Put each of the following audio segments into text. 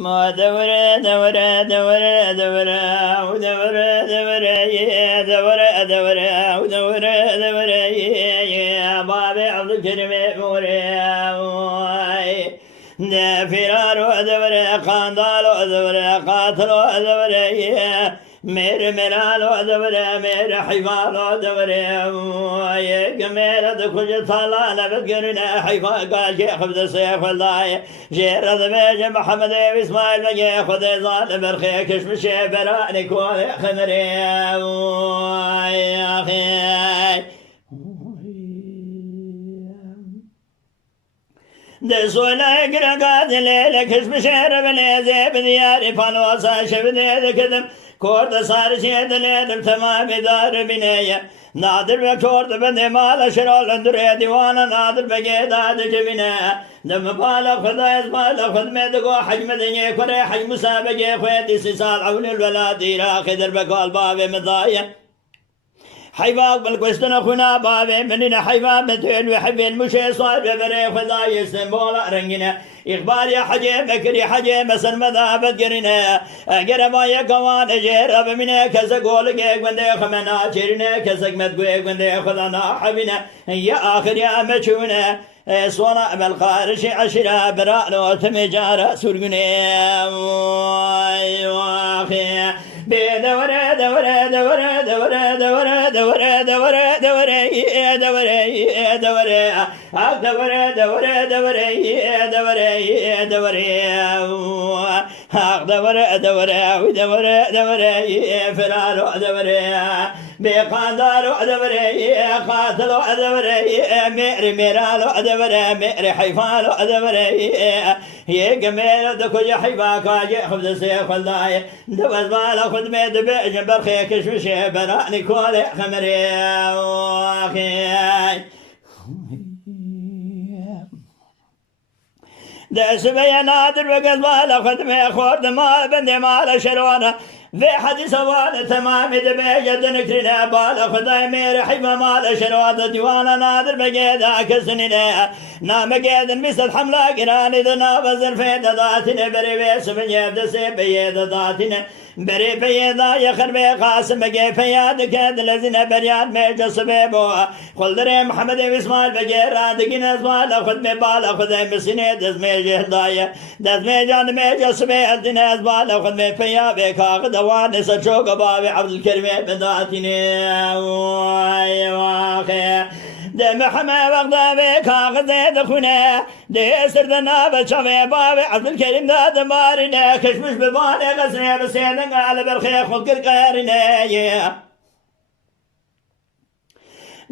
ما دورة دورة دورة دورة ودورة دورة يا دورة دورة ودورة دورة يا بابي عبد الكريم موري ده فرار ودورة قاندال ودورة قاتل ودورة مير ملال ودورة مير حيفان ودورة يا جميل دخل طلع نبت قرنا حيفان قال شيخ عبد السيف والله جير ذبيج محمد اسماعيل بقي خذ ظالم الخير كشف شي براني كون خمري يا اخي دسونا يقرا قاتل لك كشف شير بني زي بدياري فانوسا شبدي كذب كورد صار شيد ليلم تمام دار بنية نادر بكورد بني مال شرول اندري ديوانا نادر بقيداد جبنا دم بالا خدا اسمال خد مدقو حجم دنيا كوري حجم سابقي خويتي سيسال عون الولادي راخي دربكو الباب مضايا حيباق بالكوستنا خونا بابي مننا حيبا متين وحبي المشي صار ببري خدا يسنبولا رنجنا إخبار يا حجي بكري حجي مسن مذابت قرنا قرما يا كوان جير أب منا كزا قول جيك بندي خمنا جيرنا كزا مدقويك بندي خدانا حبنا يا آخر يا مچونا صونا بالقارش عشرة برانو تمجارة سرقنا واخي بدورة دورة دورة دورة دورة دورة دورة دورة دورة دورة دورة دورة دورة دورة دورة دورة دورة ودورة دورة فرار دورة بقدر دورة قاتل دورة مير ميرال دورة مير حيفان دورة يا جميل دكوج حيفا كاج خبز سيف الله دوز بالا خد ميد بجنب خيك شوشي براني كولي خمري واخي دس بيا نادر وقز بالا خد مي خورد ما بندي مال شرونه في حديث وانا تمام دبيجة نكرنا بالا خداي مير حيفا مال شروات ديوانا نادر بقيدا كسننا نام قيد مثل حملة قراني دنا بزر في داتنا بري بيس من يبدا سيبي داتنا بري بيدا يخر بي قاسم بقي فياد كاد لزنا برياد ميجا سبيبو خلدري محمد اسماعيل بقي رادقين اسماعيل خد مي بالا خداي مسيني دز ميجا هدايا دز ميجا ميجا سبيل دنا اسماعيل خد مي فياد بيكا دوان سجوك بابي عبد الكريم بداتني واخي دم حما بغدابي كاغذي دخونا دي سردنا بشافي بابي عبد الكريم داد مارنا كشمش بباني غسري بسيدن على بالخيخ وكرقارنا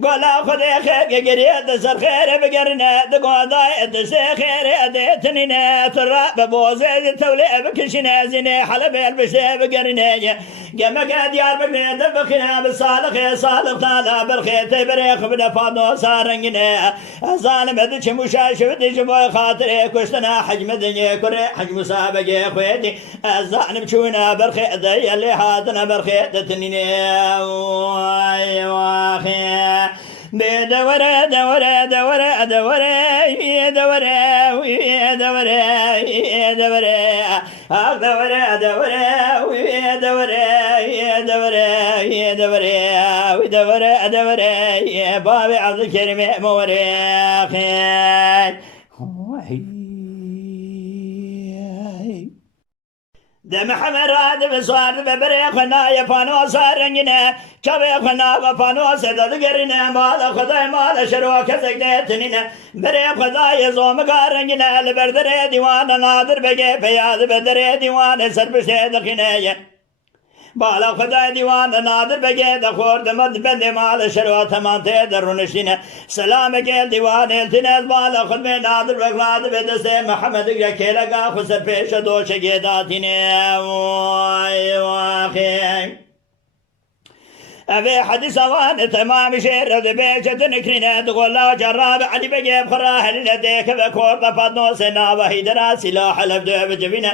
قولا خذي خيك قريد سر خير بقرنا دقوضاي دسي خير اديتننا تراب بوزي تولي بكشنا زيني حلب البشي بقرنا قم قاد يار بقنا دبخنا بالصالح صالح طالا بالخير تبريخ بنفاضو صارنقنا ظالم هدش مشاش ودش بوي خاطري كشتنا حجم دنيا كري حجم سابقي خويتي الظالم بشونا بالخير دي اللي حاطنا بالخير دتننا واخي بدورة دورة دورة دورة دورة دورة دورة دورة دورة دورة دورة دورة دورة بابي عبد الكريم موري دم حمر راد بصار ببري خنا يفانو صارنجنا كبي خنا بفانو سدد قرنا مال خداي مال شروع كزقتننا بري خداي زوم قارنجنا لبردر ديوان نادر بقي فياض بدر ديوان سربشي دخنايا بالا خداي ديوان نادر بقي دخور دمد بندي مال شروع تمان تدر نشينا سلام قيل ديوان التناز بالا خد من نادر بقلاد بدسي محمد كيلقا خسر بيش دوش قيداتنا واخي أبي حديث وان تمام شير بيجة نكرنا تقول لا جراب علي بقيب خراه لديك بكور طفض سنا وهيدنا سلاح لبدو بجبنا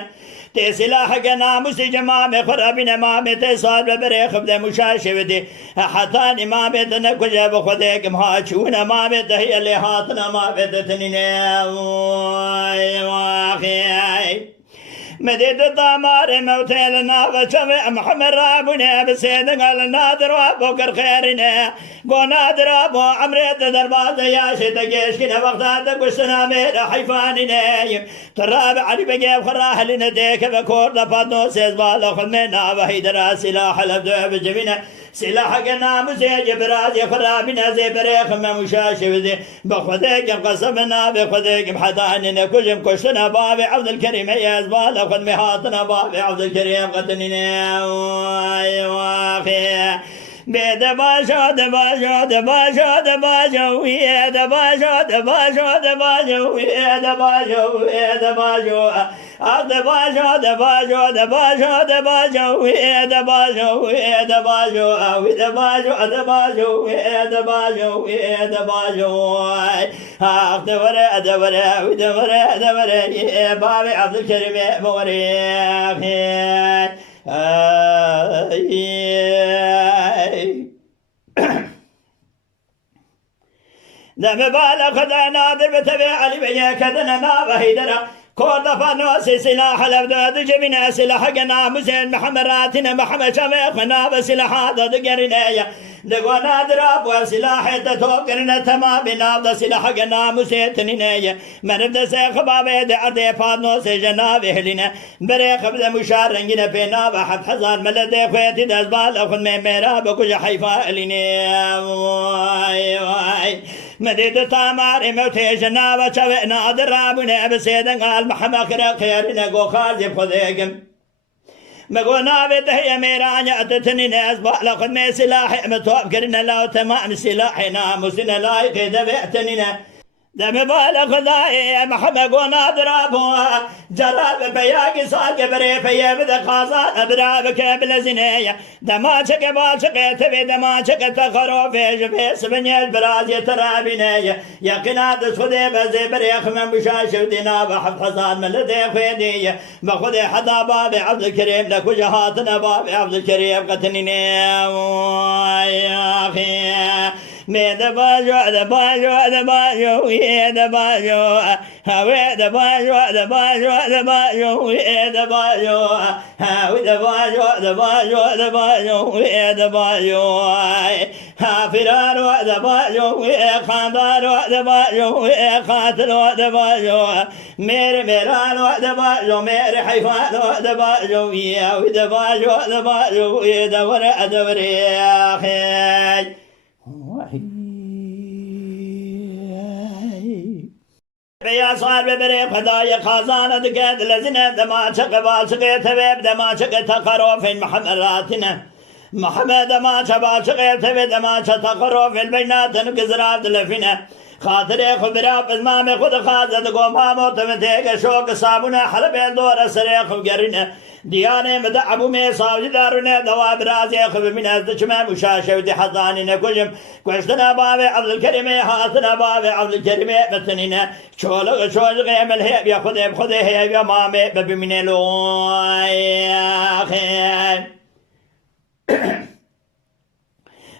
تي سلاح قنا مسجمام خرابنا مامي تصال ببريخ بدا مشاشفتي حتى مامي تنكجا بخذيك مهاجونا مامي تهي اللي هاتنا مامي تتنين واخي مديد الضمار موتي لنا وشفع محمد رابنا بسيد قال نادر وابوكر خيرنا قو نادر ابو عمري درباز يا شتقيش كنا وقتها قسنا مير حيفاننا تراب علي بقيب خراه لنديك بكور دفضو سيزبال خمنا وهيدرا سلاح لبدو بجمينا سلاح قنا مسيج برازي خرابنا زي بريخ ما مشاشي بخذيك قصبنا بخذيك بحضاننا كلهم كشتنا بابي عبد الكريم يزبال خذ مهاتنا بابي عبد الكريم قتلنا واخي بيد باشا دباشا دباشا دباشا ويا دباشا دباشا دباشا ويا دباشا ويا دباشا دباشا دباشا دباشا دباشا ويا دباشا ويا دباشا ودباشا دباشا ويا دباشا ويا دباشا دبرة دبرة ودبرة دبرة يا بابي عبد الكريم موريخ دم بالغ خذا نادر بتبع علي بيا كذا ما بهيدرا كورد فانوس سلاح الابداد جبنا سلاح قنا مسين محمراتنا محمد شميخنا بسلاح هذا دقرنا دقوا نادر ابو سلاح تتوقرنا تمام نابد سلاح قنا مسيتنينا من ابدا سيخ بابي دعدي فانوس جناب هلنا بريخ بدا مشارنجنا بينا بحب حزان ملدي خويتي دزبال اخذ من ميرا بكوش حيفا لنا واي مديد تامار موتي جناب شوئ نادر ابونا بسيدن قال محمد خير خيرنا قو خازب خذيكم مقو نابت هي ميرانيا اتتني ناس بألق مي سلاحي متوب كرنا لو تمام سلاحنا مسنا لايق دبعتننا دم بالغ ذاي محمد ونادر ابوها جراب بياقي ساق بريف يبدا خازان ابرابك بلزنية دماشك باشك تبي دماشك تخرو في جفيس بني البراز يترابينية يقنا تسخدي بزي بريخ من بشاش ودينا بحف حصان من لدي خيدية بخدي حدا بابي عبد الكريم لك وجهاتنا بابي عبد الكريم قتنيني يا اخي مي دباجو دباجو دباجو وي دباجو هاوي دباجو دباجو دباجو وي دباجو هاوي دباجو دباجو دباجو وي دباجو ها فرارو دباجو وي خاندارو دباجو وي قاتلو دباجو مير ميرانو دباجو مير حيفانو دباجو وي دباجو دباجو وي دور دور يا اخي يا صار ببري خدايا خازانة دقات لزنة دما شق بالشق تبيب دما شق تقرو في المحمراتنا محمد دما شق تبيب دما شق تقرو في البينات نقزرات دلفنا خاطري خبرا بزمامي خود خازد قوم هامو تمتيك شوق صابونا حلب الدور سريخ وقرنا دياني مدعبو مي صاوجي دارنا دواب رازي خب من ازدشما مشاشة ودي حضانينا كجم كوشتنا بابي عبد الكريم حاطنا بابي عبد الكريم بتنينا شولغ شولغ ملهيب يا خدي بخدي هيب يا مامي ببميني لو يا اخي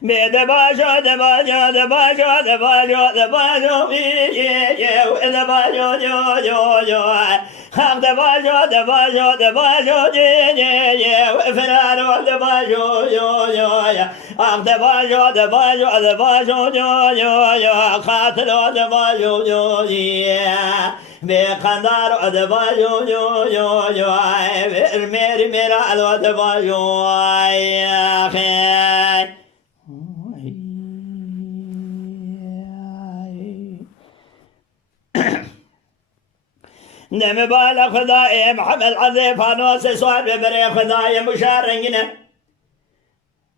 دباجو دباجو دباجو دباجو دباجو دباجو جو جو جو دباجو دباجو دباجو فرارو دباجو جو جو دباجو دباجو دباجو جو جو قاتلو دباجو جو بقندار دباجو جو جو جو ميري ميرا الو دباجو يا اخي نم بالا خداي محمد عزيف هانوس سواد ببري خداي مشارنجنا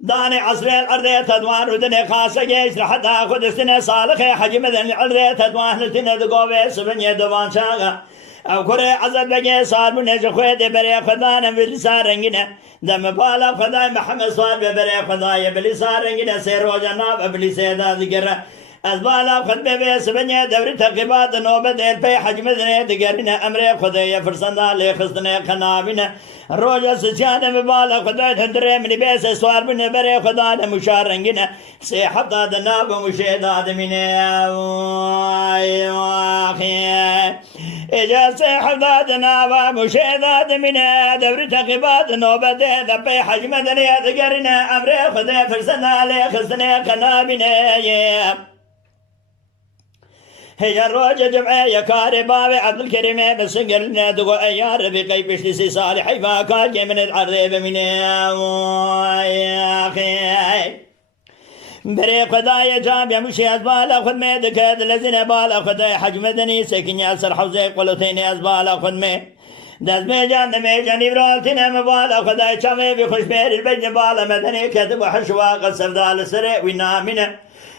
داني عصر الأرض تدوان ودني خاصة جيش لحد أخذ سنة صالحة حجم ذن الأرض تدوان لتنا دقوبة سبني دوان شاغا أو كري عزد بجي صار من نجخوة بري خدانا بلسارنجنا دم بالا خداي محمد صواد ببري خداي بلسارنجنا سيرو جناب بلسيدا ذكره أزبالا خدمة بسبنية دوري تقيبات نوبة ديل بي حجم ذنية دقرنا أمري خذية فرسندا لخصنا خنابنا روجا سجانة ببالا خدوية هندري من بيس سوار بنا بري خدانا مشارنجنا سيحب داد الناب ومشيد آدمنا إجا سيحب داد الناب ومشيد آدمنا دوري تقيبات نوبة ديل بي حجم ذنية دقرنا أمري خذية فرسندا لخصنا خنابنا هي الروجة جمعية كاربابي عبد الكريم بسنقر نادقو أيار بقي بشتسي صالحي فاكاجي من العريب من يا أخي بريق قضايا جامع مشي أزبالا خد ميدك هذا الذين بالا خدايا حج مدني سكن ياسر حوزي قلوتين أزبالا خد مي داز ميجان ميجان إبرالتنا مبالا خدايا شامي بخش بير البجن بالا مدني كتب وحشوا قصر دال سريع وينامنا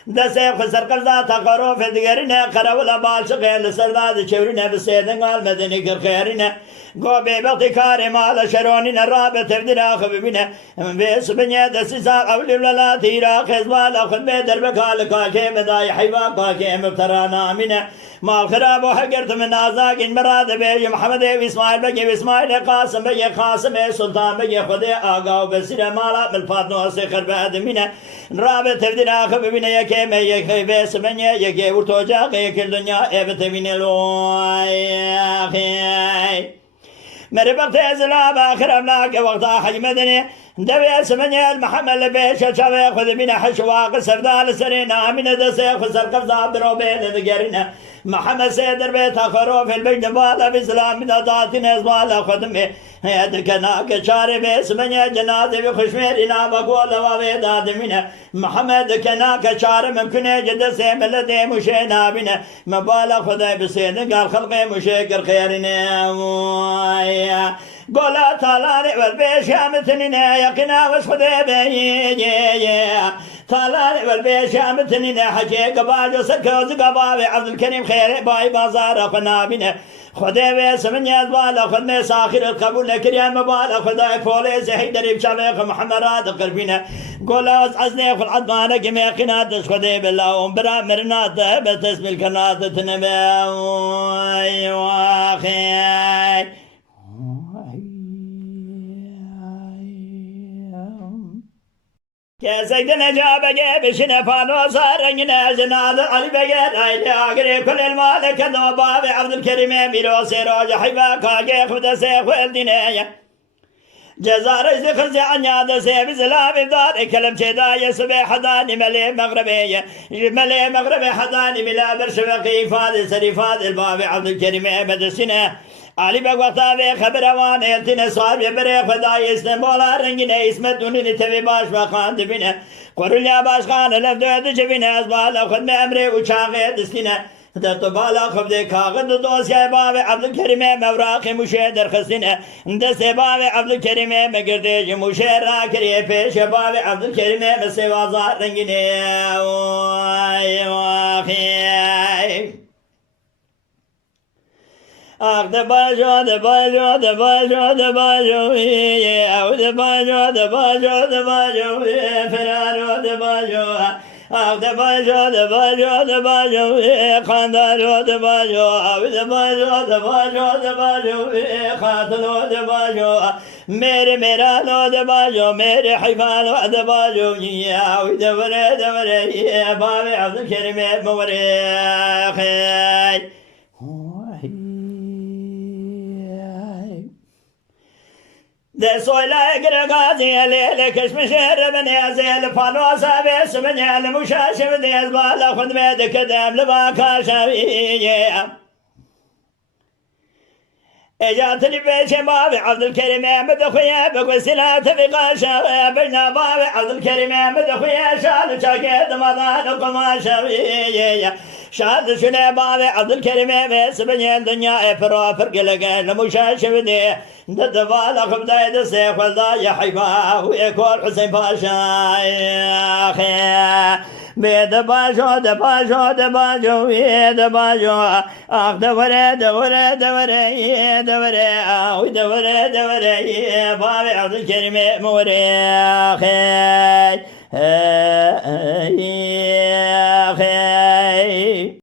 دسته خسر قرضا تقرو في دقرنا قرولا بالشقي لسرداد شورنا بسيدن قال مدني كرخيرنا قوبي بغتكار مال شروننا رابط بدنا خببنا بيس بنيا دسيسا أولي ولا تيرا خزبال أخذ بيدر بكال كاكي مداي حيوا كاكي مبترانا منا مال خراب وحقرت من نازاك مراد بي محمد وإسماعيل بقي وإسماعيل قاسم بقي قاسم سلطان بقي خذي آقا وبسيرة مالا بالفاطنة سيخر بعد منا رابط بدنا خببنا يكي ما يكي بيس بنيا يكي ورتوجاق يكي الدنيا ابت من الوحي مربط زلاب آخر أملاك وقتا حج مدني دبي سمني المحمل بيش شوي خذ من حشواق سردال سرينا من دسي خسر قفزا بروبين ذقرنا محمد سيدر بيت خروف البيت بالا بسلام من ذاتنا زوالا خدمي هيدك ناك شاري بيس من جنازي بخشميرنا بقول وبيد آدمنا محمد كناك شاري ممكن جد سيم الذي مشينا بنا مبالا خذي بسيد قال خلقي مشيكر خيرنا قولا طالاني والبيش يامتننا يقنا وش خذي بي طالاني والبيش يامتننا حكي قباج وسكوز قبابي عبد الكريم خير باي بازار قنا بنا خذي بيس من يزبال خذني ساخر القبول لكريم مبالا خذي فوليس حيدري بشبيخ محمد راد قربنا قولا وزعزني خل عدمانا كمي قناتش خذي بالله ومبرا مرنات بتسمي الكنات تنبي واخي كسيدنا جاب جيبشنا فانو صارنا جناد علي بقر عيد اقري كل المالك النوباب عبد الكريم ميرو سيروج حبا كاجي خد سيخ والدنيا جزار زخرز عنياد سيف زلام دار كلم شدا يسبي حداني ملي مغربي ملي مغربي حداني بلا برشوقي فاد سريفاد الباب عبد الكريم مدسنا علي بقطع به خبر وان يلتنا صاحب يبري خداي استنبولا رنجنا اسم دوني تبي باش بخان دبنا قروليا باش خان لفدو دجبنا ازبال خدمة امري وشاقي دستنا دطبالا خبدي كاغد دوسيا باب عبد الكريم موراقي مشيدر خسنا دست باب عبد الكريم مقرديج مشير راكري بيش باب عبد الكريم مسيوازا رنجنا واخي آخ دباجو دباجو دباجو دباجو دباجو دباجو دباجو فرارو دباجو آخ دباجو دباجو دباجو خاندارو دباجو دباجو دباجو دباجو خاتلو دباجو میرے میرا لو دباجو میرے حیفانو دباجو دبرے دبرے باب عبد الكريم موري خير ده سويلا غرغازي ليل كشم شهر بني ازيل فانو سابس من المشاش بدي ازبال خد بيدك دم لباكا شوي اجاتني بيش باب عبد الكريم احمد اخويا بقسلا تبقى بينا باب عبد الكريم احمد اخويا شال شاكيد مضان قماشا شاد شنو باب عبد الكريم بس بني الدنيا افرا فرق لقى المشاش بدي ددبال خبدا يدسيخ والدا يا حيفا ويكون حسين باشا يا اخي بدباجو دباجو دباجو دباجو اخ دوري دوري دوري دوري او دوري دوري بابي عبد الكريم موري اخي